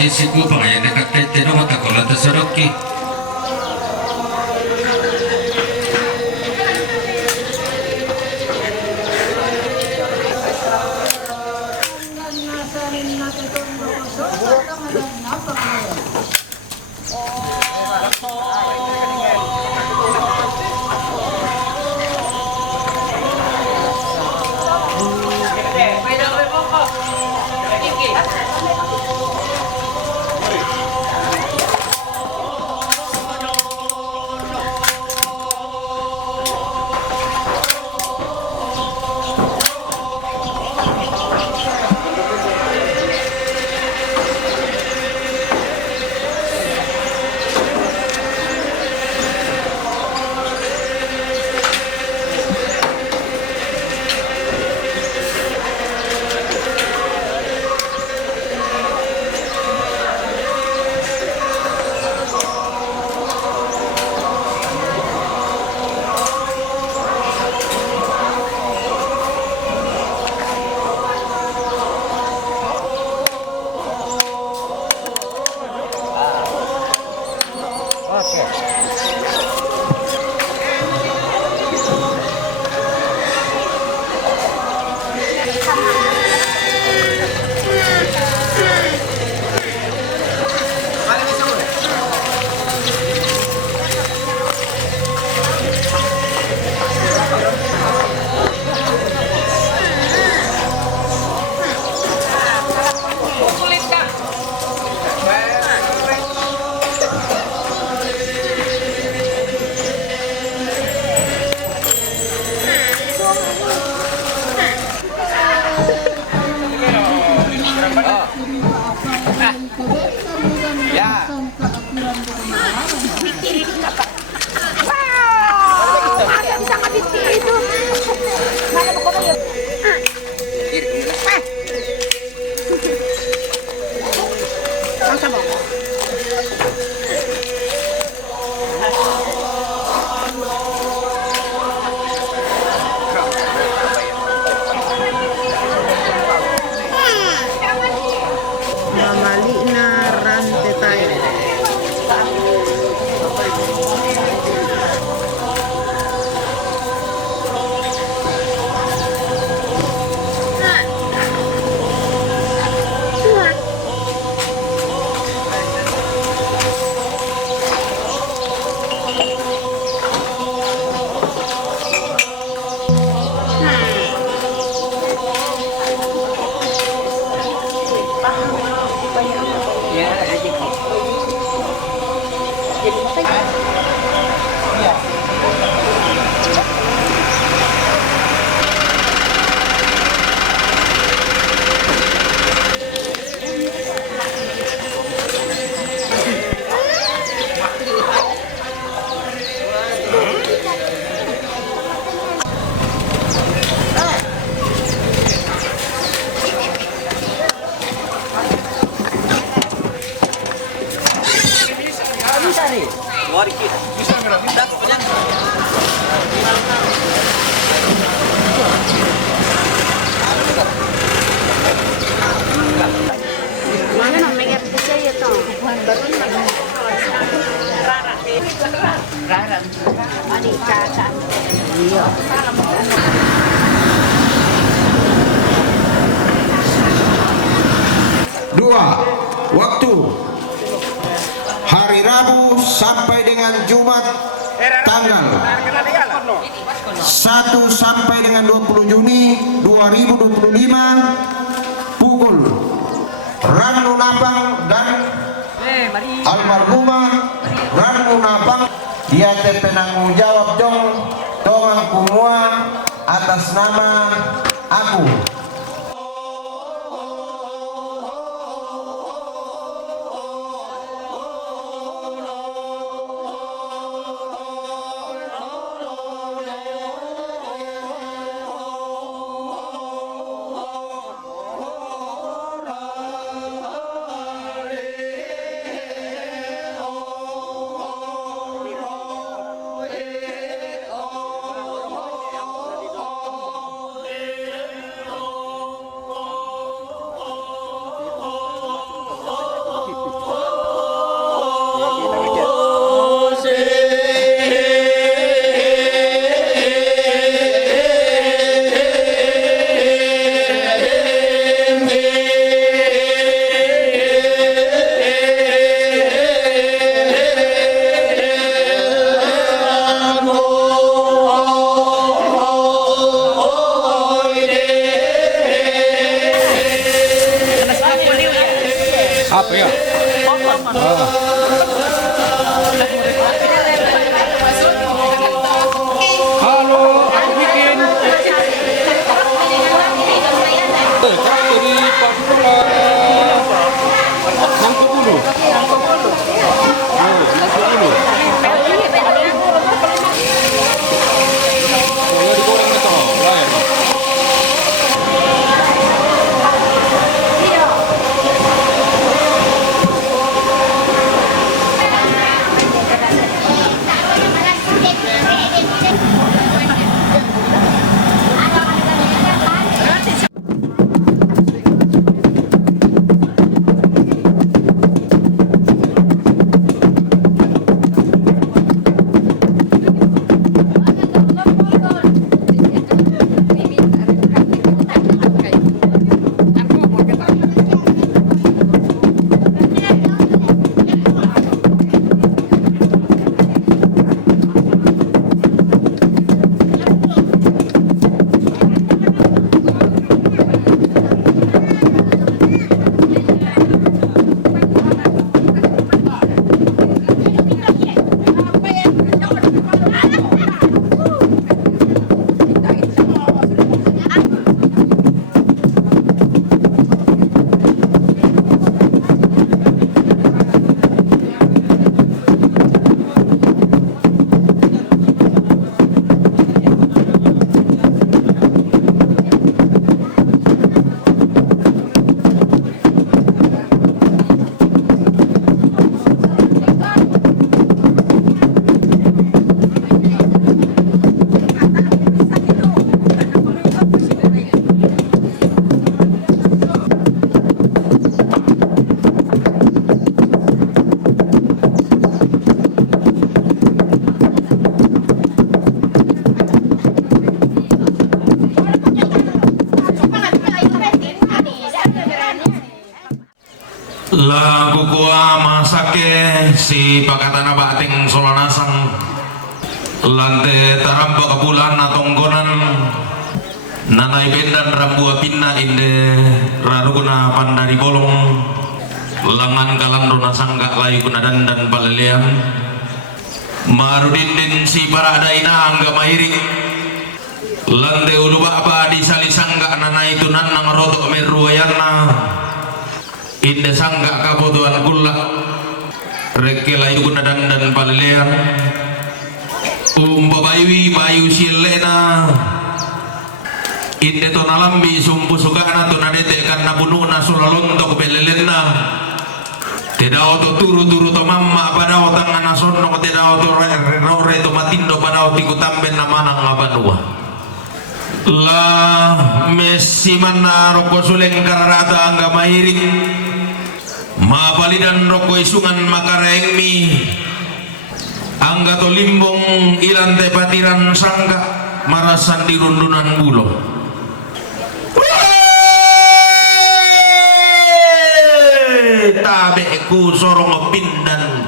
Isiku pangayana kakay tinong matakulan ta sa Rocky. Dua, waktu hari Rabu sampai dengan Jumat tanggal 1 sampai dengan 20 Juni 2025 pukul Ranu Napang dan almarhumah Ranu Napang dia penanggung jawab dong tongang kumua atas nama aku. Apa ya? Halo, aku bikin. Satu di Papua. Nangkep dulu. Nangkep dulu. Boleh digoreng itu, lain. Lagu kuah masake si pakatana bating solanasang lante tarampa kapulan atonggonan nanai bendan rambua pinna inde raruguna pandari bolong langan kalando nasangga layu kunadan dan palelian marudindin si paradaina angga mairi lante uluba apa di salisangga nanai tunan nang rotok meruayana inde sangga kabutuan kulla reke layu kunadan dan palelian bayu silena inde to nalambi sumpu sugana to nadete karna bununa sulalonto pelelena tidak auto turu-turu to mamma pada otang anasono tidak auto re to matindo pada otiku tamben namana ngabanua la messi manna roko suleng kararata angga mairi ma palidan roko isungan makarengmi angga to limbong ilante patiran sangga marasan di rundunan bulo. Tabe ku sorong pindan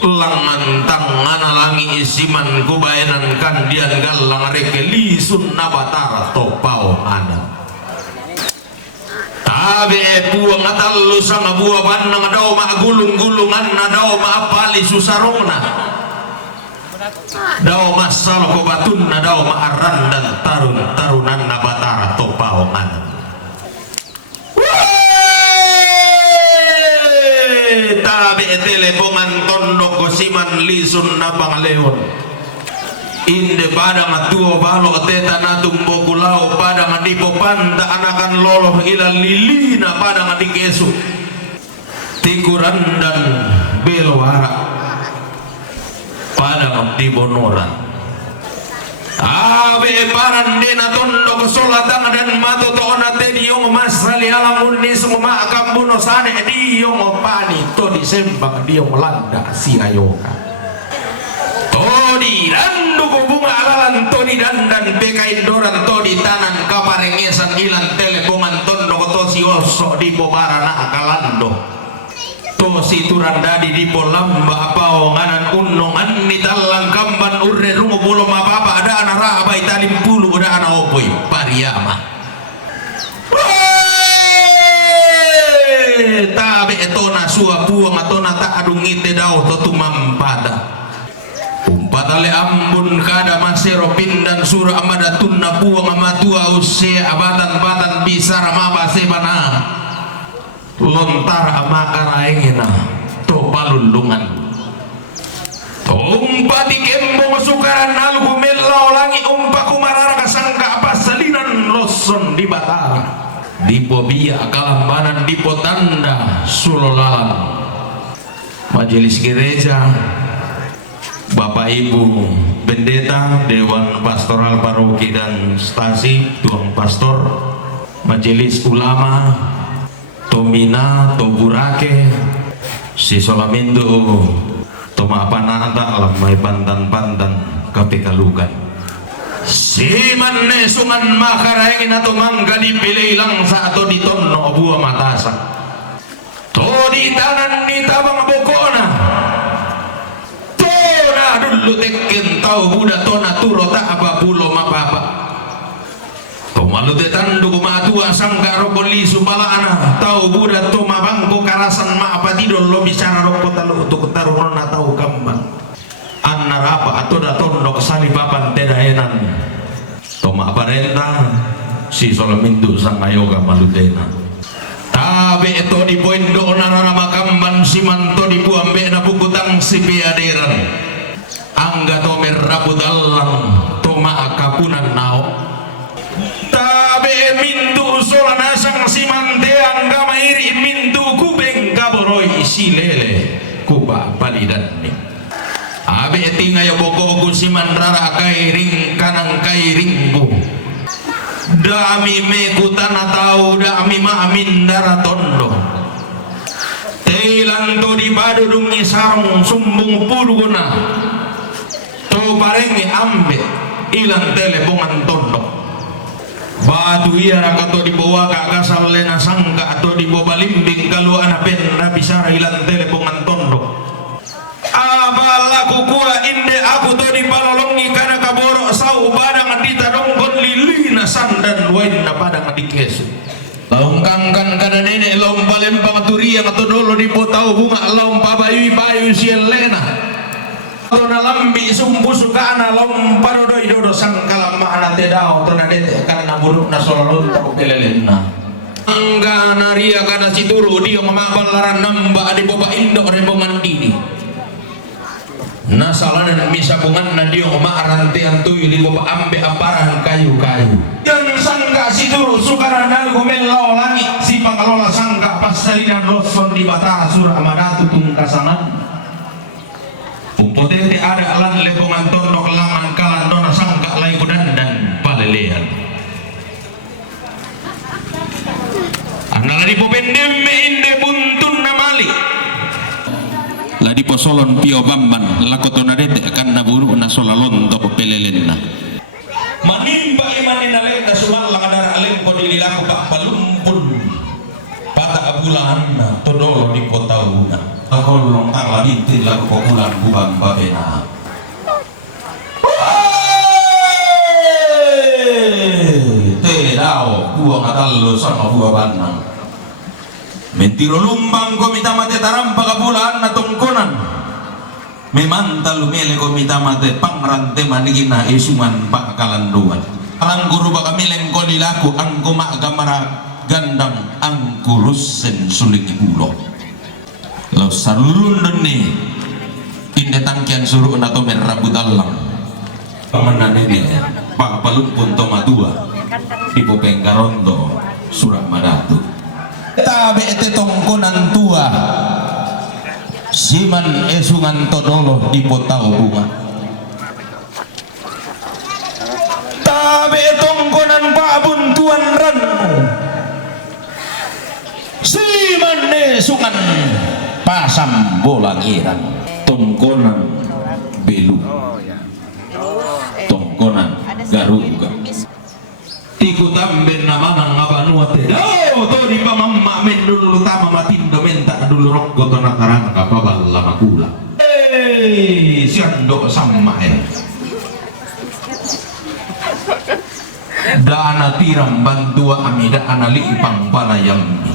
lang mantang analangi isiman kubayanan kandian galang reke lisun nabatara topao ana. Tabe puang atallu sang buah bandang daw magulung-gulungan na daw maapali susarongna. Daw masal ko batun na daw maarandan tarun-tarunan na batara topao ana. Tabi telepongan tondok ko siman lisun na pangleon. Inde padang tuo balo teta na tumbo kulau padang dipo panda anakan loloh ila lilina padang di kesu. Tikuran dan belwara padang di bonoran. Abe paran dena tondok solatang dan mato toona te diong masali alamun ni semua kambuno sane diong pani to disembang diong landa si ayoka todi randu ko bunga alalan todi dandan bekain doran todi tanan kaparengesan ilan telepongan tondok to si osok di bobarana akalando to si turandadi di polamba apao nganan unong anni talang kamban urre rungu bulu mapapa ada ana rabai talim pulu ada ana opoi pariyama tabe etona sua puang atona tak adung ite dao to tumampada umpatale ambun kada masero pindan sura amada tunna puang amatua usia abatan-batan bisara maba sebana lontar amakaraengena to palundungan umpati kembong sukaran algu melau langi umpa kumarara kasangka apa salinan loson di batara di pobia kalambanan di potanda sulolalan majelis gereja Bapak Ibu pendeta Dewan Pastoral Paroki dan Stasi Tuang Pastor majelis ulama Tomina Toburake si Solamindo Toma panata lamai pantan-pantan kapikalukan si manne sungan makaraengin atau mangga dipilih lang sa ato ditonno buah matasa to di tanan ni tabang bokona to na dulu tekken tau buda to naturo tak apa bulo mapapa to malu tetandu kumatua sangka roboli subalana tau buda to mabangko karasan ma apa tidol lo bicara rokko talu untuk tarunan atau kambang anna rapa atau datondok sali papan tedaenan to ma parenta si Solomindu sang ayoga malutena tabe to di poindo narana makamban si manto di buambe na bukutang si piaderan angga to merrabu dalang to ma akapunan nao tabe mintu solana sang simante angga mairi mintu kubeng kaboroi silele kuba palidan ni abe tingay boko kusiman rara kairing kanang kairingku dami mekutana tau dami maamin daratondo teilan to di badudungi sarong sumbung purguna to parengi ambe ilang telebongan tondo batu iya rakato dibawa kakasal lena sangka atau dibawa balimbing kalau anak penda bisa hilang telepongan tondo abalaku kuah inde aku to dipalolongi karena kaboro sau badang dita dongkon lilina sandan wainna padang dikesu laungkangkan kada nenek laum palembang turiang atau dolo dipotau bunga laum pabayu siel lena tona lambi sumbu sukana lom parodoi dodo sangkala mahana tedao tona dete karena buruk na solalun tak pelelena angga naria kada situru dia mamabal laran namba adi boba indo rebo mandini nasalanan misabungan na dia maaran tiang tuyu di boba ambe aparan kayu-kayu yang sangka situru sukana nalgo melau langit si pangalola sangka pasalinan loson di batara surah madatu tungkasanan potete ada alan lepongan tondok langan kalan dona sangka lai kudan dan palelean anala di popendeme inde buntun namali la di posolon pio bamban lakotona dete akan naburu na solalon toko pelelenna manimba imanin aleng na sumalang adara aleng ko dililaku pak palumpun pata abulan na todolo di potahuna akolong tangla dintin laku populan bukan babena tedao buang atalo sama buah banang mentiro lumbang ko mitamate tarampa kabulan na tungkonan memantal lumele ko mitamate pangrante manigina esuman pakalanduan alang guru baka mileng ko dilaku ang kumagamara gandang ang kurusen suling ulo law sarulundun ni inde tangkian suruh na to merabutalang pamanan ini pakapalumpun to madua ipo penggarondo surah madatu tabe ete tongkonan tua siman esungan todolo di potau bunga tabe tongkonan babun tuan ranu siman esungan pasam bolang iran tongkonan belu tongkonan garuga tiku tamben namanang ngabanua tedao to di pamamma men dulu tama matindo menta dulu rokko to nakarang kapaballa makula siando sama dana tiram bantua amida anali ipang panayammi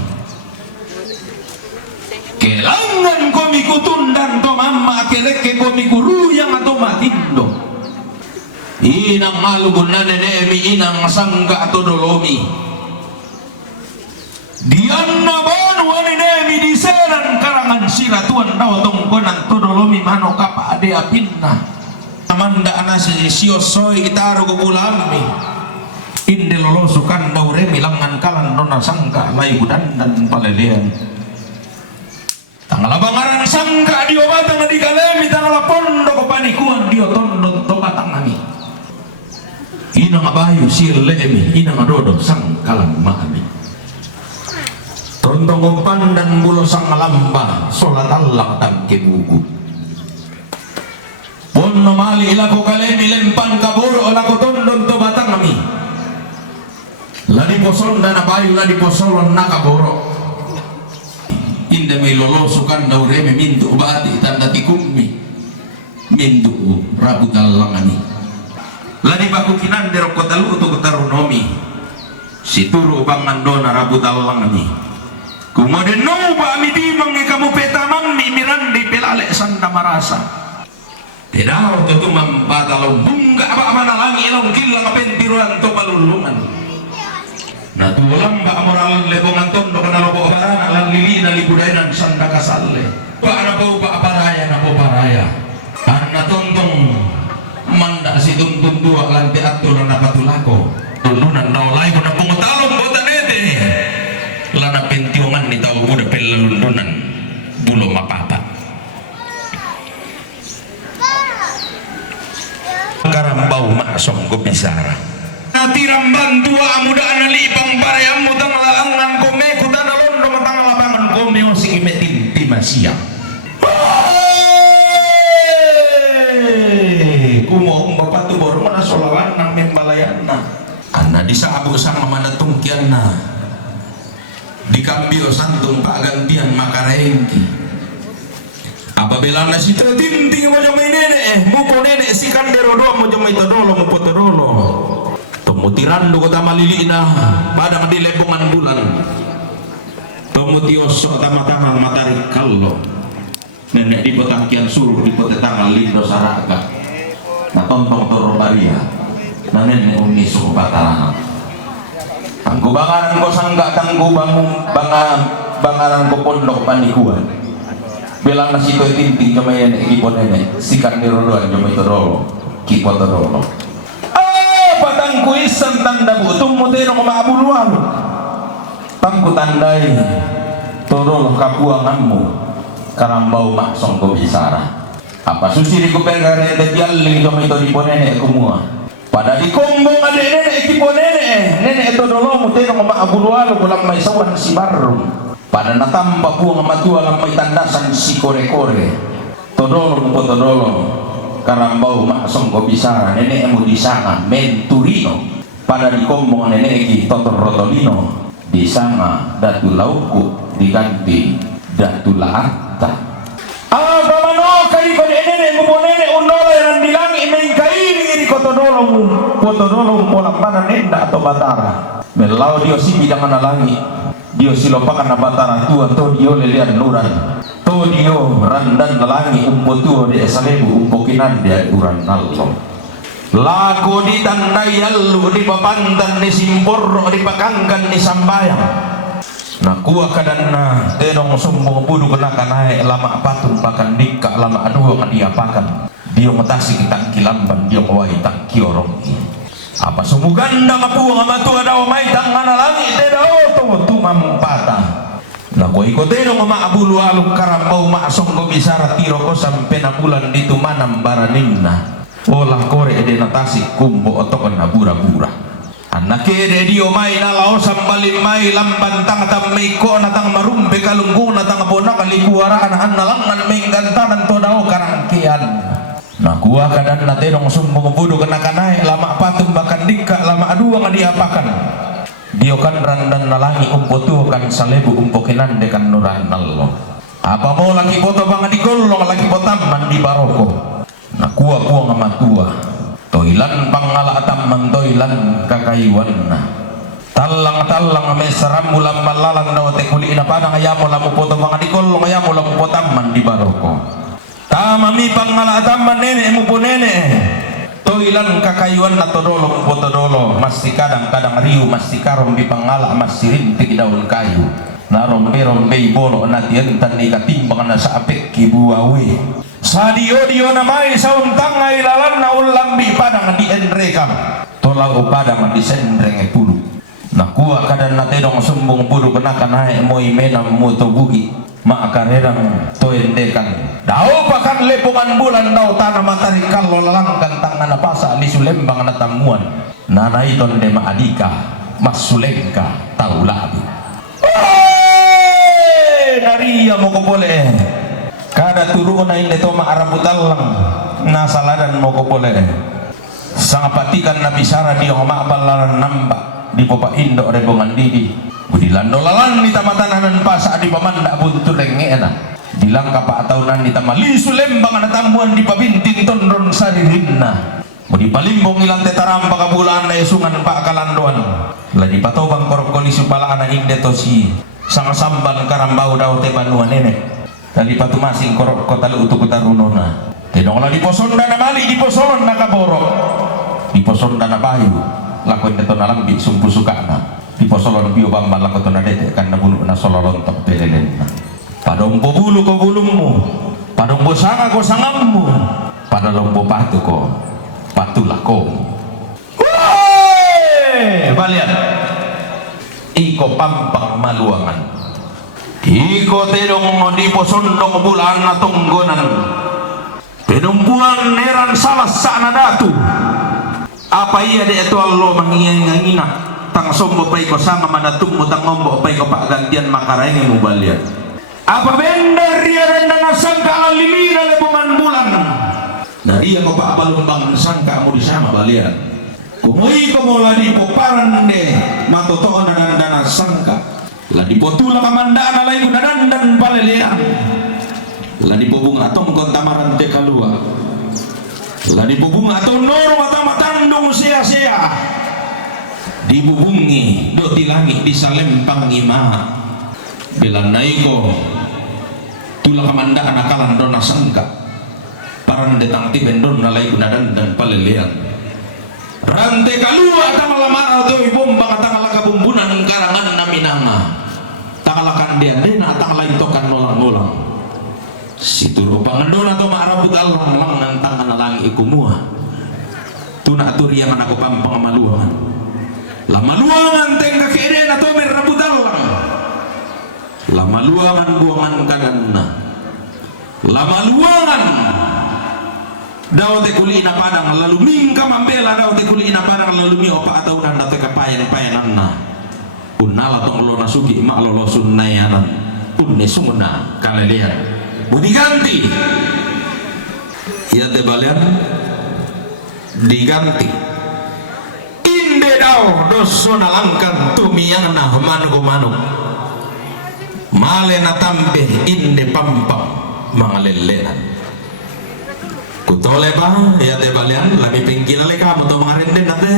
kelangan komi kutundan to mamma keleke komi kuruyang atau matindo inang malugun na nenemi inang sangga atau dolomi dian na banu nenemi di seran karangan sila tuan daw tongkonan to dolomi mano kapa ade apinna amanda anasi siosoi itaru gulami inde lolosu kandau remi langan kalan dona sangka lai gudan dan palelean tangala bangaran sangka diobatan di kalemi tangala pondok panikuan dio tondon to batangani inang abayu sirlemi inang adodo sang kalang mahami tontong umpan dan bulo sang lamba solat Allah tangke buku bonno mali ilako kalemi lempan kaboro olako tondon to batangami ladi posol dan abayu ladi posolon nakaboro inda may lolosukan daw reme mintu bati tanda tikumi mintu rabutal langani lani baku kinandero kotalu utu kotarunomi situru pangandona rabutal langani kumoden no ba mi dimang kamu petamang mi mirandi pelale sanda marasa tedao to tumam patalo bunga ba manalangi ilong kilang pentiruan to palulungan natulang ba moral lebongan tondo kana lobo barana lan lilina libudainan sanda kasalle ba na po ba paraya na po paraya anna tontong manda si tuntun dua lanti atur na patulako tundunan na olay mo na pungutalong botan ete lana pentiongan ni tao muda pelalundunan bulo mapapa karambau masong ko bisara natiram bantua muda analipang parayam mo tanglaangan kome kutanalondo matanglabangan kome o si imetin timasya kumoong bapak tu baru mana solawan nang membalayan na karena disabu sama mana tungkian na dikambio santung pak gantian makarengki apabila nasi tertinting mo jomay nene mupo nene si kandero doa mo jomay todolo mo potodolo tumutiran do kota malili na pada madilebongan bulan tumutioso tama-tama matarik kallo nenek di potangkian suruh di potetanggal lindo saraga na tontong toro baria na nenek umiso bataran tanggo bangaran ko sangga tanggo bangaran ko pondok panikuan bilang nasi ko tinting kamayan ikipon nenek sikan nirodoan jomay todolo kipon todolo patang kuisan tanda butung mutero ko maabuluan tangko tandai todolo kapuanganmu karambau maksong ko bisara apa susiri ko pergare de dialling do mito di ponene kumua pada di kombo ade nene ki ponene nene to dolo muteno ma abulualo kulang may sawan si barung pada natamba buang matua lang may tandasan si kore-kore to dolo mo to dolo karambau maksong ko bisara nenek mo di sana menturino pada di kombong nenek ki totor rotolino di sana datu lauku diganti datu laata apa mano kali ko nenek mo nenek unola yang bilangi main kaini di kotodolong pola pada nenda atau batara melau dio si bidang analangi dio silopakan na batara tua to dio lelian nuran to dio randan nalangi umpo tuo di esalebu umpo kinan dia uran nallo laku di tandai yalu di papantan di simpor di pakangkan di sambayang na kuah kadanna tenong sumbong budu kena kanai lama patung pakan dikka lama aduh ngadiapakan dia metasi kita kilamban dia kawai tak kiorong apa sumuganda mapuang amatua daw may tangan langit daw tu mampata na ko ikotero maabulu aluk karambau maasong ko bisara tiro ko sampai na bulan dito manam baraninna olah kore de natasi kumbo otokan na bura-bura anak de dio may nalao sambalin may lamban tang tamay ko natang marumbe kalunggung natang bonak kalikuaraan nalangan may gantanan to daw karangkian na kuah kadan na tenong sumbong budu kena kanai lama patung bakan dikka lama adua ngadiapakan dio kan randan nalangi umpo tuh kan salebu umpo kinan dekan nuran nallo apa mau lagi foto bang di golong lagi botaman di baroko na kuah ngamatua toilan pangala atamman toilan kakayuan na talang mesram mulam malalan daw te kuli ina padang ayamo lamu foto bang di golong ayamo lamu botaman di baroko tamami pangala atamman nenek mupo nenek toilan kakayuan na todolo mupo todolo masti kadang riu masti karom di pangala masti rintik daun kayu na rombe bolo na tientan ni katimbang na sa apek kibuawe sadio na may sauntang ay lalan na ulambi padang di enrekam tolau padang di sendreng pulu nakuha kadan na tenong sumbong pulu kenakan hai moy menam motobugi maakarerang toendekan daw pakan lepungan bulan daw tanah matahari kalau lalangkan tangan napasa li sulembang na tamuan nanaiton de maadika masulengka taulabi nariya mo ko boleh kada turu na ini to maarabutalang nasaladan mo ko boleh sangapatikan na bisara diyo maabalaran namba di popa indo rebongan didi budilando lalan di tamatanan pasa di pamanda buntu rengena dilangka pa ataunan di tamalisu lembang na tambuan di pabintin tondron saririnna mudi palimbong ilang tetaram pakabulaan na isungan pa kalanduan lagi patobang korok kolisu pala na inde to si sang sambal karambau daw te banuan nenek tali patumasing korok kota utuk utarunona tenong la di posonda na mali di poson na kaborok di posonda na bayu lakuin neto na lambi sumpu sukana di posolon bio bambal lakuin na dete kan nabulu na sololon tok pelelen padombo bulu ko bulummu padombo sanga ko sangammu padalombo patu ko patulah ko balian iko pampang maluangan iko terong di posondong bulan na tunggonan penumpuan neran salah sana datu apa iya de itu Allah mangingangina tang sombo pai ko sama manatum mutang ngombo pai ko pak gantian makarai mu balian apa benda ria renda nasangka alimina lepungan bulan dari ko pak balumbang sangka mu di sama balian kumui ko mola di poparan de matoto dana sangka la di potula kamandana lai gunadan dan palelean la di bubung atong kon tamaran te kalua la di bubung atong noro mata-matandung sia-sia dibubungi do di langit di salempang ima bilang naiko tula kamandaan akalan dona sangka paran detang tibendon nalai gunadan dan palelean rantai kalua tamalamara do ibomba tangala kabumbunan karangan naminanga tangalakan dia dena tangalai tokan nolang-nolang situ rupang dona to maarabut Allah lang nang tangan langi ikumua tuna aturi yang aku pampang maluangan lama luangan tengka kere na to merabutalang lama luangan buangan kadanna lama luangan daw te kulina padang lalu mingka mambela daw te kulina padang lalu mi opa atau nanda te kapayan-payananna unala tong lo nasuki mak lo sunnayanan tunne sumuna kalelean budi ganti ya te balian diganti inde dao doso nalangkan tumiana manu malena tampe inde pampang mangalelenan kutole ba ya te balian lami pengkilale kamu to mangarende nate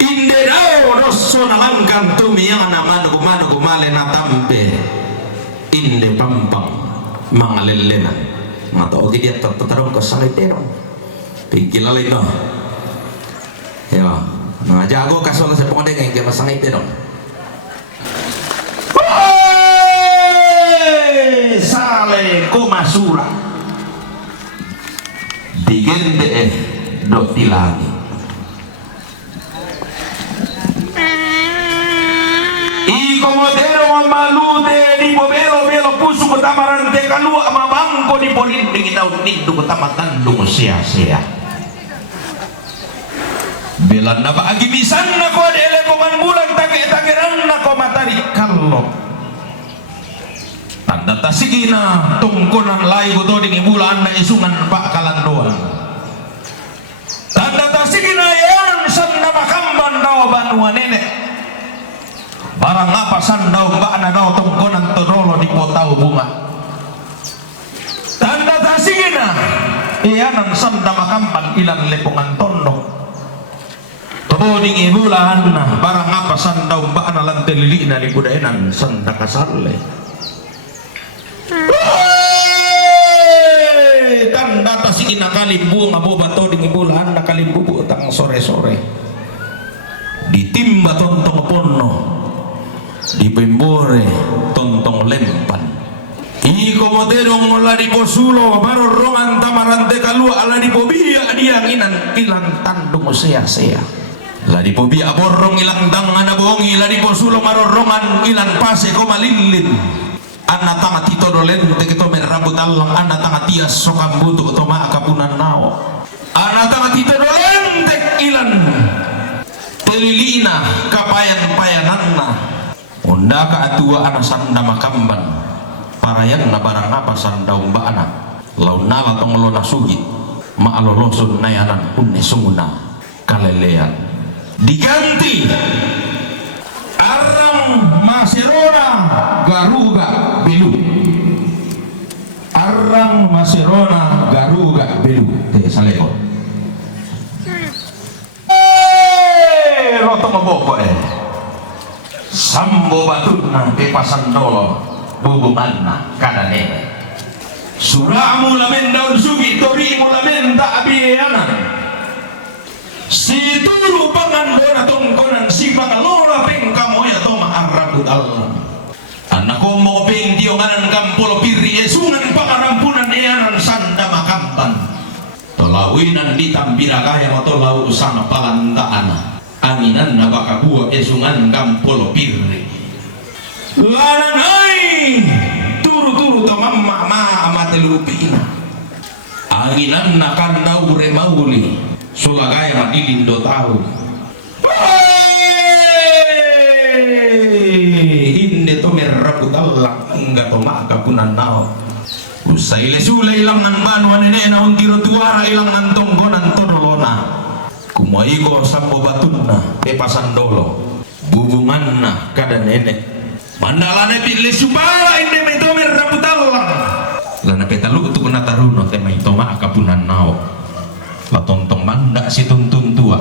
inde dao doso nalangkan tumiana manu malena tampe inde pampang mangalelenan ngato oke dia tertarung ke saliterong pingkilale no ya nah jago kasol sa pangode ngay ke saliterong sale kumasura digende do tilani ikomodero malute di bobelo pusu kutamaran te kalua mabangko di polinding itaw nindu kutamatan dung sia-sia belan na ba agimisan na ko adele ko man bulan tage-tageran na ko matari kallo tanda tasigina tungkunan lai ko to ding bulan na isungan pa kalanduan tanda tasigina yan san na makamban daw banua nenek barang apa sandaw mbak na daw tungkunan todolo di potau bunga tanda tasigina iyanan sanda makamban ilan lepungan tondok toding ibulan na barang apa sandaw mbak na lantelili na di kudaenan sanda kasarle tanda tasigina kalimbu ngaboba toding ibulan na kalimbu utang sore-sore ditimba tontong pono di pembore tontong lempan iko moderong la di posulo baru rongan tamarante kalua ala di pobia dia nginan ilang tandung sia-sia la di pobia borong ilang dangan abongi la di posulo baru rongan ilan pase ko malilin ana tanga tito dolen te keto merambut allang ana tanga tias sokambutu to ma kapunan nao ana tanga tito dolen te ilan telilina kapayan-payananna unda ka atua ana sanda makamban parayan na barang apa sanda umba ana laun nala tongolo nasugi maalolosun nayanan unne sunguna kalelean diganti arang masirona garuga belu arang masirona garuga belu te saleko lo tomo boko sambo batuna ke pasandolo bubunganna kada nene suramu lamen daun sugi torimu lamen tak abiyana si turu pangandona tongkonan si pangalora pengkamo ya toma arrabut Allah anak komo peng dionganan kampolo piri esungan pangarampunan eanan sanda makampan tolawinan ditambira kaya motolau usana palantaana anginan na baka buwa esungan kampolo pirri lananay turu-turu to mamma amatelupina anginan na kandau remauli sulagaya madilindo tahu hindi to merraput Allah enggak to makapunan nao usai lesula ilangan banwa nene na untiro tuara ilangan tonggonan todolona kumaiko sampo batunna pasandolo bubunganna kada nenek mandalane pilih supaya inde metomer raputallah lana petalu tu kena taruno tema itoma akapunan nao la tontong manda si tuntun tua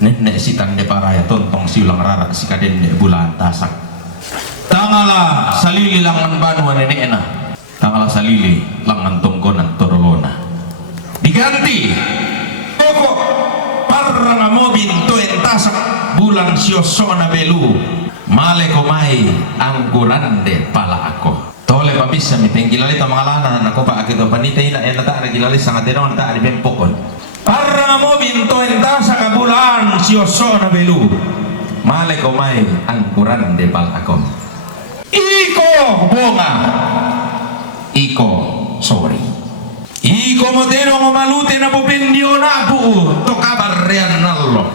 nenek si tande paraya tontong si ulang rara si kadenne bulan tasak tangala salili langan banwa nenekna tangala salili langan tonggonan torolona diganti pokok parang mobin to entasak bulan siosona belu male komai angkurande pala ako tole papisa mi penggilali ta mangalana nako pa akito panita ina ena ta gilali sangat denon ta di bempokon parang mobin to entasak bulan siosona belu male komai angkurande pala ako iko bonga iko sorry iko modero ngomalute na popendio na po to kabar rean nallo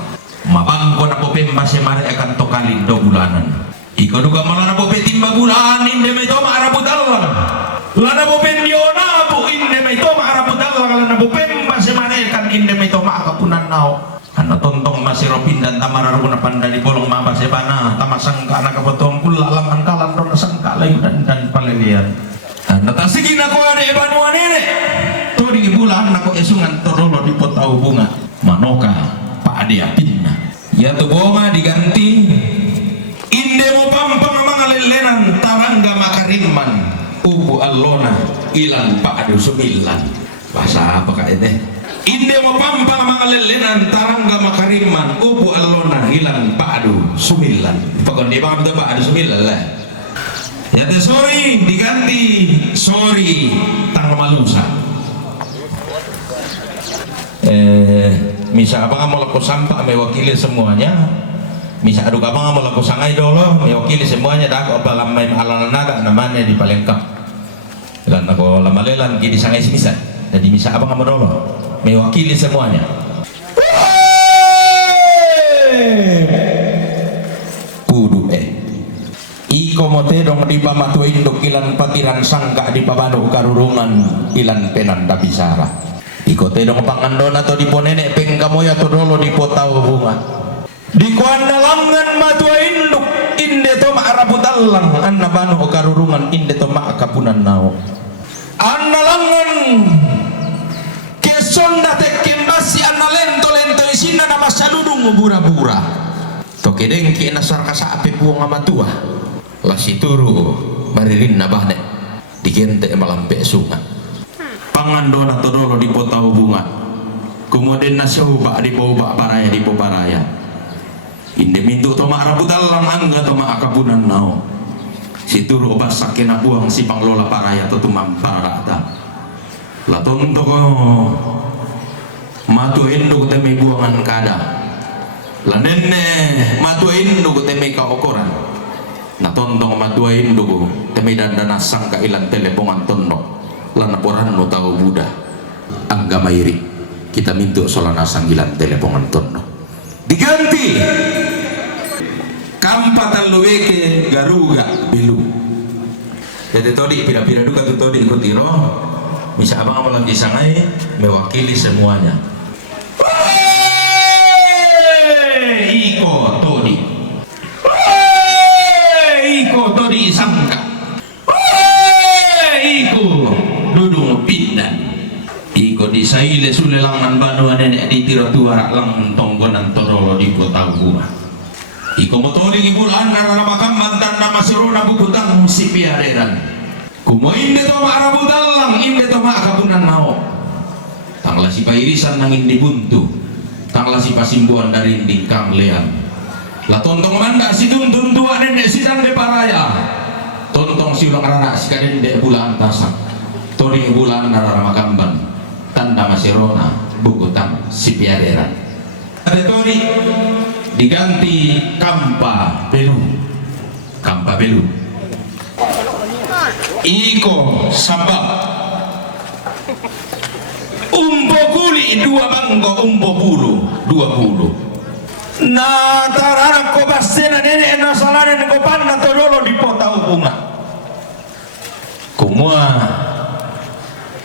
mabangko na popemba se mare akan to kalindo bulanan iko duga malana popetimba bulan inde may to maarabut Allah lana popendio na po inde may to maarabut Allah to makapunan nao ano tontong masirapin dan tamarar ko na pandali bolong mabasebana tamasangka na kapotong kula lang ang kalandor na sangka layo dan palilian ano tasigi na ko ada ibanuan ini turing ibulan na ko esungan torolo di potau bunga manoka pa adiapin na ya tu bunga diganti inde mo pampang mga lelenan tarangga makariman ubu allona ilan pa adu sumilan bahasa apa kak ini inde mo pampang mga lelenan tarangga makariman ubu allona ilan pa adu sumilan pagod di bang pa adu sumilan lah ya te sorry diganti sorry tang malusa misa abang mau laku sampah mewakili semuanya misa aduk abang mau laku sangai dolo mewakili semuanya dah kok balam main alal nada namanya di Palengkap dan aku lama lelan di sangai semisa jadi misa abang mau dolo mewakili semuanya kudu iko mote dong di pamatu induk ilan patiran sangka di pabanu karurungan ilan penanda bisara iko te dong pangandoon atau di ponenek peng kamoy atau dolo di potau bunga di kuan langan matu induk inde to maarabutallang anna banu karurungan inde to kapunan nao anna langan kesonda tekken basi anna lento isina nama saludung bura-bura to kedeng ki nasar kasape puang amatua lasi turu maririn nabahne digente malampe sunga pangandona to dolo di potau bunga kemudian nasoba di bawah paraya di paraya inde mintu to marabudalang angga to akabunan nao si turu obas sakena buang si panglola paraya to tumamparata laton to ko matu induk teme buangan kada lanenne matu induk teme ka okoran na tontong maduain dugo temi dandana sangka ilan telepongan tondo lana poran no tahu Buddha angga mairi kita mintu solana sanggilan telepongan tondo diganti kampatan luweke garuga bilu jadi todi pira-pira duka tu todi ikutiro bisa abang amalan disangai mewakili semuanya iko todi iko todi sangka iko dudung pindan iko disaile sulelangan banu nenek di tiro tuara lang tonggonan torolo di potau bunga iko motori ibulan nara makam mantan nama suruna bukutang si piareran kumo inde to marabudalang inde to makabunan nao tangla si pairisan nangin dibuntu tangla si pasimbuan dari dingkang lean lah tontong manda si tuntun tua nenek si sande paraya tontong si ulang rara si kaden dek bulan tasak toring bulan nara makamban tanda masirona bukutang si piaderan ada tori diganti kampa belu iko sabab umbo kuli 2 manggo umbo bulu 20 na tararak ko basena nenek na salanan ko panna todolo di potau bunga kumua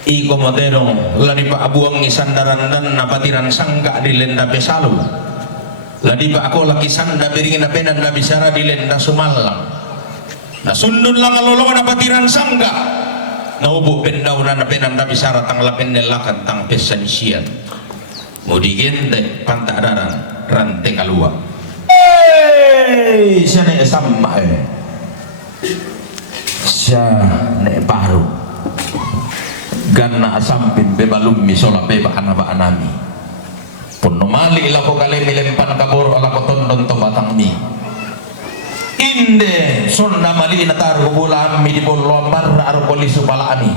iko moderong ladi pa abuang isandaran dan napatiran sangka di lenda besalu ladi pa ako laki sanda biringin na penan na bisara di lenda sumalang na sundun lang alolong napatiran sangka na ubo pendaw na penan na bisara tang lapen nelakan tang pesanisian mudigente pantadaran ranting kalua siya na sama siya na baru ganna asampin bebalum misola beba anaba anami puno mali ilako kali milempan kabur alako tondon to batang mi inde sonna mali nataru bulan mi di bolo marra aru polisu pala ami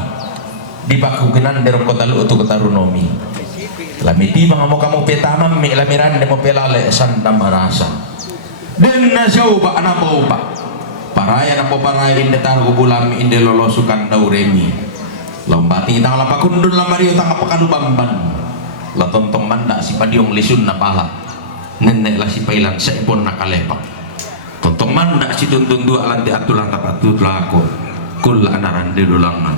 di bakukinan der kota lu tu ketarunomi lamiti mga mo kamu petamam mi lamiran de mo pelale santa marasa den na sauba anapo pa paraya na po paraya inde taru bulan mi inde lolosukan dauremi lombati tang lapakundun lamario tang pakanubamban la tontong manda si padiong lisun na pala nenek la si pailan sa ipon na kalepak tontong manda si tuntun dua lanti atulang kapatut lako kul anaran de dulangan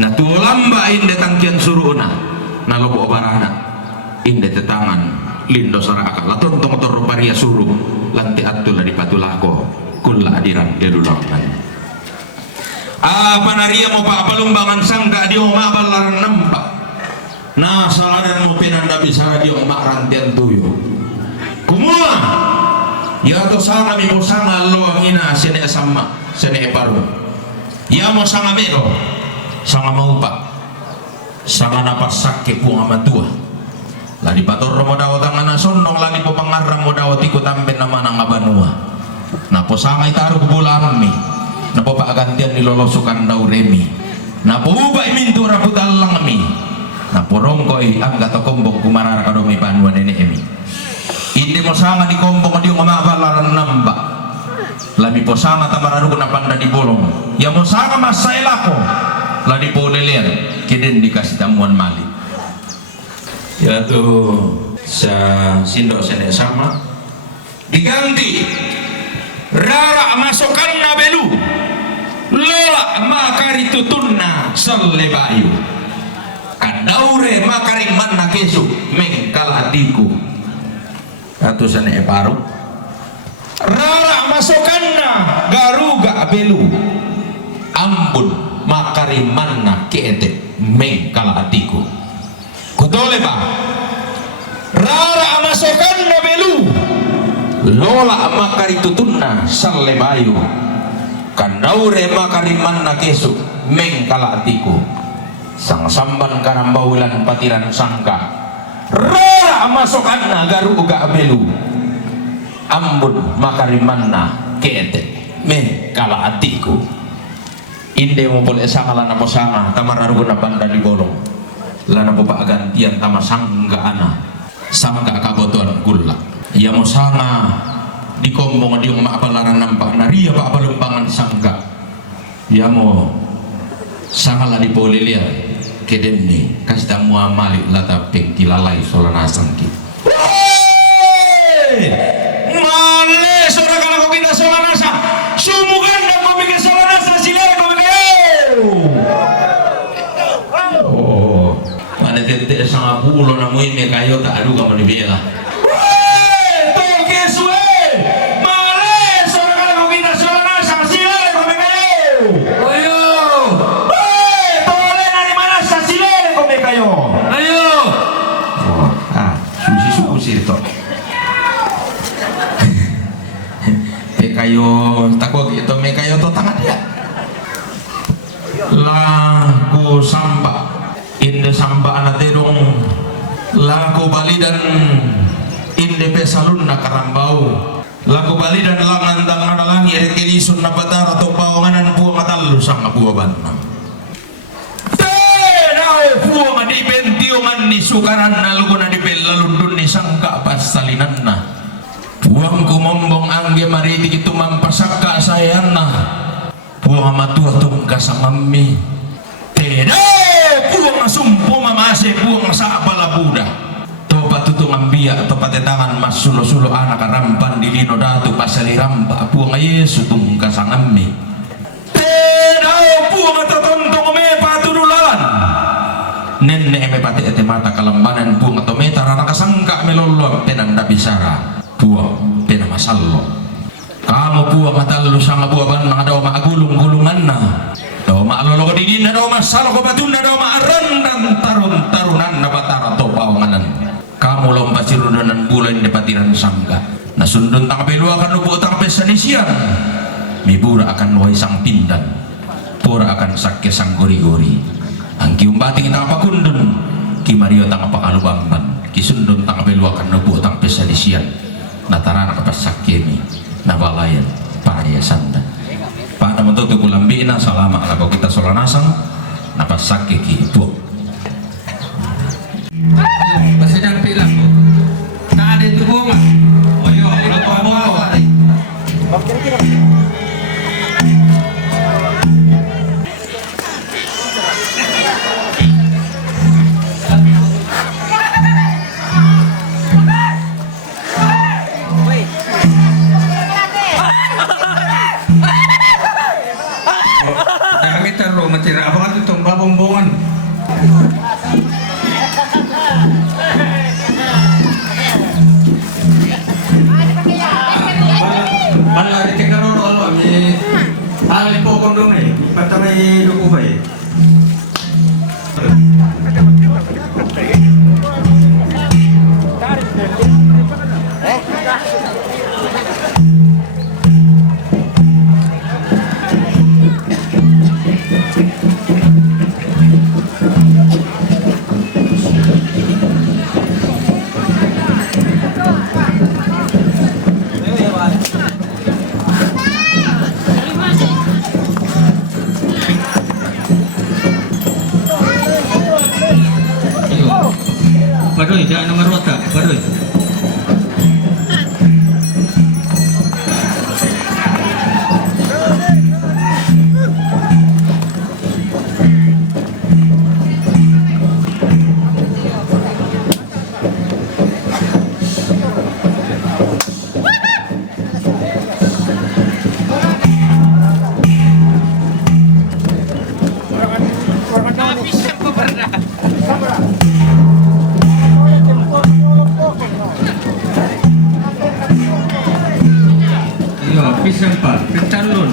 na tulamba inde tangkian suruna na lobo barana inde tetangan lindo saraka laton tong motor paria suruh lanti atul di patulako kulla adiran delulangan apa naria mo pa palumbangan sangka di oma balaran nampak nah salaran mo pinanda bisa di oma rantian tuyo kumua ya to sanga mi mo sanga lo angina sene sama sene paru ya mo sanga mero sanga maupa sanga napasak ke puang amatua ladi pator mo daw tangan sonong ladi po pangarang mo daw tiko tampen naman ang abanua na po sanga itaro bulan mi na po paagantian nilolosukan daw remi na po ubay minto raputal lang mi na po rongkoy ang gatokombong kumarara ka daw may panuan ni emi hindi mo sanga di kombong di umabalaran namba lami po sanga tamararu na panda di bolong ya mo sanga masaila ko ladi po lelian kiden dikasih tamuan mali yaitu sa sindo sene sama diganti rara masukkan na belu lola makari tutunna salebayu kadaure makaring manna kesu mengkala adiku atau sene paru rara masukkan na garuga belu ambun makari manna keete mengkala adiku kutole ba rara amasokan na belu lola makari tutunna salebayu kandaure makari manna kesu mengkala atiku sang samban karambaulan patiran sangka rara amasokan na garuga belu ambun makari manna keete mengkala atiku inde mo boleh sangala na mo sanga tamararugo na banda di bolong lana po paagantian tama sangga ana sangga kabotuan gula ya mo sanga di kombong di yung maapalaran nampak nariya pa apalumpangan sangga ya mo sanga la di polilia kedenne kasda muamali lata pengkilalay solanasan ki male sora kala ko kita solanasa sumugan na ko bikin solanasa sila ko tete sang apulo na muy me kayo ta aluga mo ni bela to kesue male sora kala ko kita solana sa sila ko me kayo ayo tole na ni mana sa sila ko me kayo ayo susi to me kayo takwa ito me kayo to tangan dia la ko samba inde samba anatedong laku balidan inde pesalun na karambau laku balidan langan tangan dalangi erkelisun na batara to pawanganan buang matallu sang abuaban tenau buang di bentiungan ni sukaran nalgo na di pelalundun ni sangka pasalinan na buang kumombong angge mariti itu mampasaka sayan na buang matua tungka samami tenau buang sumpo mamase buang sa balabuda topa tutungan biya topa tetangan mas sulo-sulo anak rampan di lino datu pasali ramba buang Yesu tung kasangami tenau buang totontong me patudulan nenne me pati ete mata kalambanan buang atau meta rana kasangka melolo penanda bisara buang pena masallo kamu buang matallu sama buaban mga daw maagulung-gulungan na daw maalolo di dina daw masalo ko batunda daw maaran dan tarun-tarunan na batara to pawanganan kamu lomba sirudanan bulan di patiran sangga nasundun tang pelua kan upo tang pesanisian mibura akan waisang pindan pura akan sakke sang gori-gori ang kiumbating tang pakundun kimario tang pakalubamban kisundun tang pelua kan upo tang pesanisian natarana kapas sakkemi nabalayan paraya sanda pada mentutu kulambina salama kalau kita solanasang napas sakit ibu sedang bilang tak ada itu bunga ayo lupa bawa kami taruh macam apa itu tombak bombongan di duku baik. Badoy, jangan nomor rota, Badoy. Iya, pisang pak, petalun.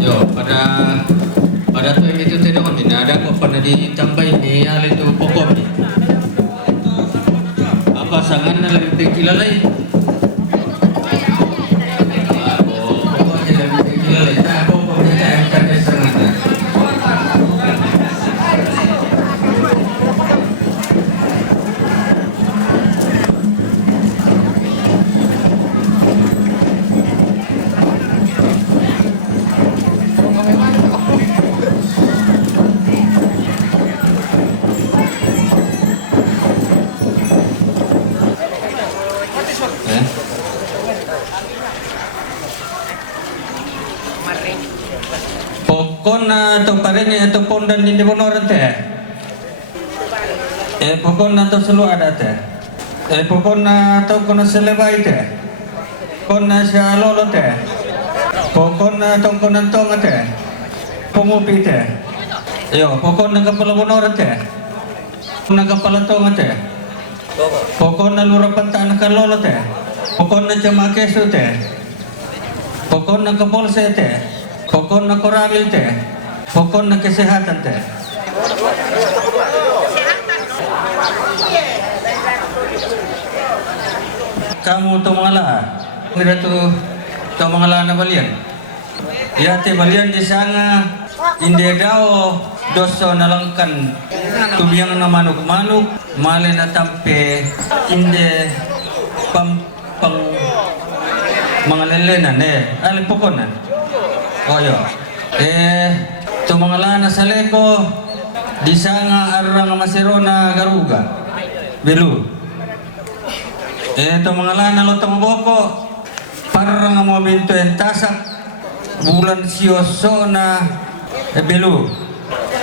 Yo, pada tuh itu tidak kami ada kok pernah ditambahin ni hal itu pokok ni. Apa sangan na lebih tekilalay? Pokoknya lebih tekilalay. Tak pokoknya tak ada sangan na. Pokon na itong parin itong pondan hindi mo noran te. Pokon na itong sulu ada te. Pokon na itong kono selebay te. Pokon na siya lolo te. Pokon na itong konantong te. Pumupi te. Yo, pokon na kapala mo noran te. Na kapala tong te. Pokon na lurapan ta na kalolo te. Pokon na jama keso te. Pokon na kapolse te. Pokon na koramil te, pokon na kesehatan te. Kamu to mga laa, ngira to mga laa na balian. Yate balian di sanga, hindi daw doso nalangkan tubiyang na manuk-manuk, mali na tampe, hindi pang mga lelenan alin pokon na. Oyo. Tumangala na sa leko di sanga arang masirona garuga. Belu. Tumangala na lotong boko parang mo binto tasak bulan sioso na belu.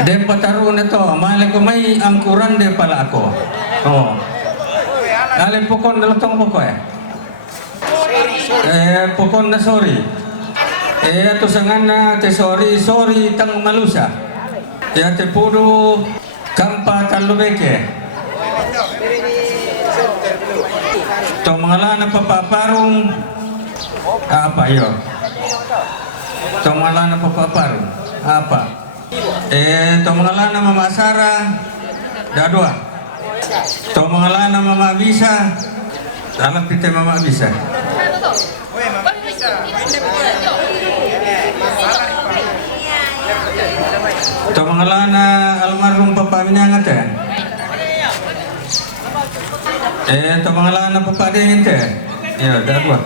De pataru na to, mali ko may angkuran de pala ako. Oh. Alin pokon na lotong boko pokon na sorry. Ato sangan na te sorry tang malusa. Te puro kampa talubeke. To mga lana papaparong apa yo. To mga lana papaparong apa. To mga lana mamasara dadua. To mga lana mamabisa. Alam pite mamabisa. Ito mga lana almarhum papaminangat ito mga lana papadingin dagwa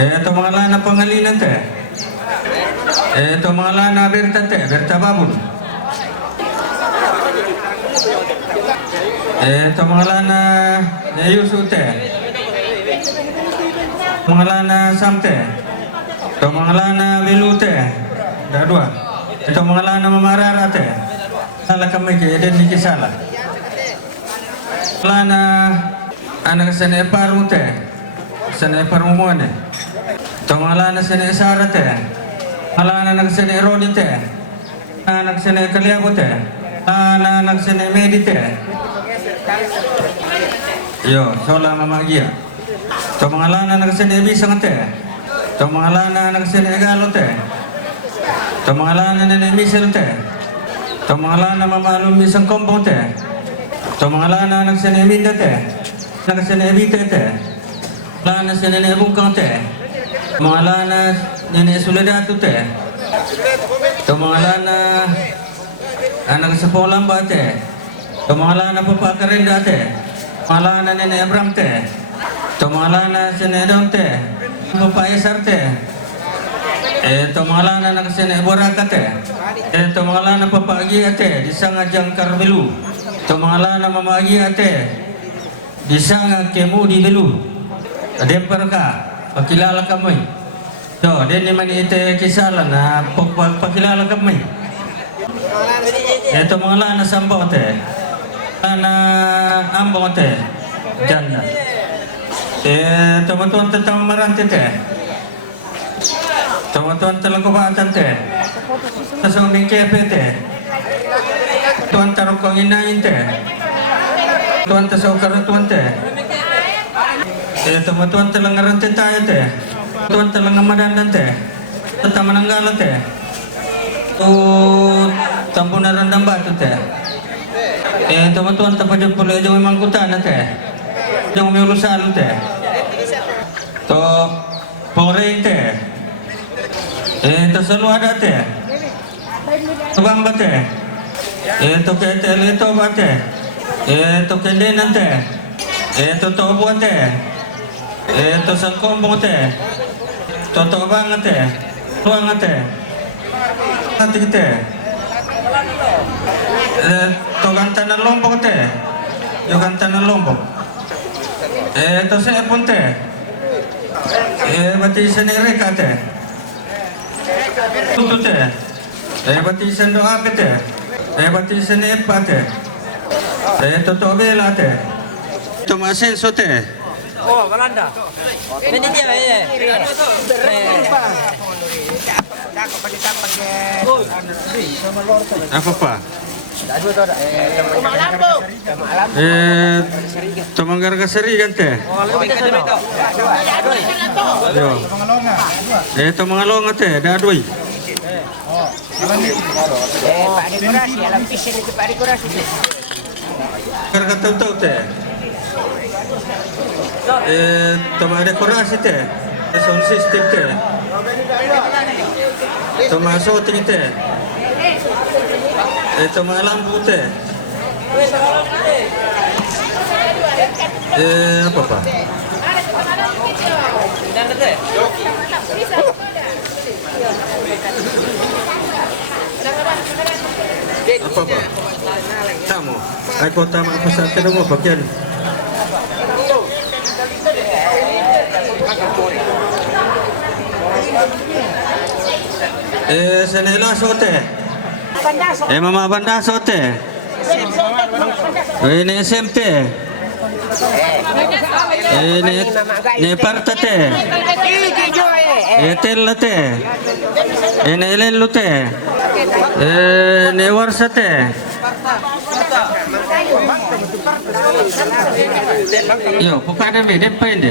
ito mga lana pangalinan ito mga lana berta babul Ito mangalana Yusute. Mangalana Samte. Ito mangalana Vilute. Dua. Ito mangalana Mamararate. Salah kami kaya din kisala. Mangalana anak sana parute. Sana parumone. Ito mangalana sana sarate. Mangalana anak sana rodite. Anak sana kaliabote. Anak sana medite. Yo, sola mamagia. To mangalana nagsene bisang te. To mangalana nagsene galote. To mangalana nene misel te. To mangalana mamalum bisang kompong te. To mangalana nagsene minda te. Nagsene bite te. Lana sene ne bungkang te. Mangalana nene suledatu te. To mangalana anak sepolam bate. To mangalana papakarinda te. Malana nene Abram te, to malana sene don te, papaisar te, to malana nak sene boraka te, to malana papagi te, di sanga jangkar belu, to malana mamagi te, di sanga kemu di belu, adem perka, pakilala kami, to deni mani ite kisala na pakilala kami, to malana sambo te. Na ambong te janda teman-teman tentang marante te teman-teman telang kubatan te tasong ning kepe te tuan tarong kong inayin te tuan tasaw karutuan te teman-teman telang ngarante tayo te tuan telang ngamadandan te tatamananggala te tampunaran ng batu te teman-teman tapada pula jauh memang kutan nate, jauh meulusan nate, to pore te, to selalu ada te, to bamba te, to ketele to bate, to kende nate, to buat te, to sangkombong te, to bang te, luang te, nanti te. Togantanan Lombok te, Yogantanan Lombok. To saya pun te, batisan Ereka te, tutu te, batisan doa te, batisan Epa te, to bela te, to masenso te. Oh, Belanda. Ini dia ya. Apa pak? Tomanggar kaseri kan teh? Yo. Tomangalonga teh, dah doi. Pak dekorasi, alam pisang itu Pak dekorasi. Karena tahu teh. Toma dekorasi teh, sound system teh. Toma shooting teh. Toma lampu teh. Apa pak? Apa pak? Tamu. Aku tamu apa saja dong bagian. Senela sote. Mama banda sote. Ini SMT. Ini partate. Telate. Ini lelute. Ini warsate. Yo, bukan ada beda apa ini?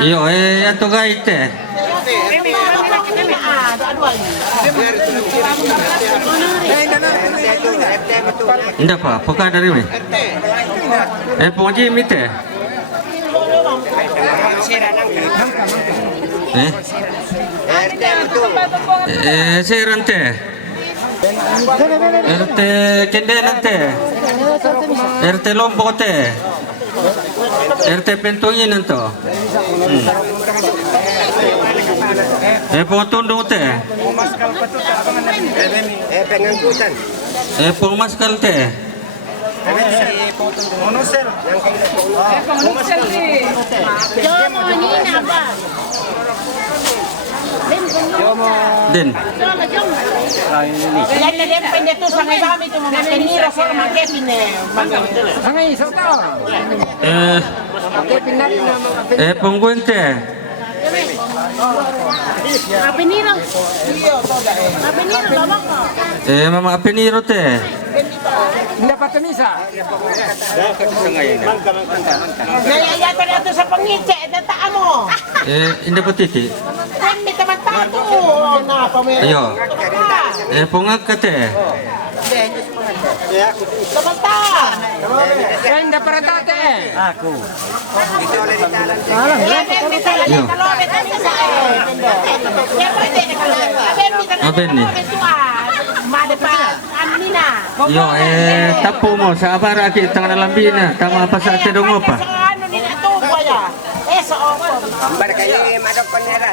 Yo, atau gaite. Tidak apa, bukan dari ini. Poji mite. Serante. RT Kendenante. RT Lombote. RT Pentungin nanto. Pungatundo teh. Pengangkutan. Pungmaskal teh. Jomo Nina ba? Din. Yan na din pwede to sa ngay kami ito mga teniro sa mga kepin eh. Pungguin teh. Apiniro. Apiniro lama ka. Mama apiniro teh. Nayayata na ito sa pangitse, nataan mo. Hindi po titi. Hindi naman tato. Ayo. Pungag ka teh. Samanta. Ganda para tate. Ako. Aben ni. Made pa Amina. Yo, tapo mo sa abara kita ng lambina. Tama pa sa atin mo pa. Ano nila to boya? Sa opo. Barkaya madok panera.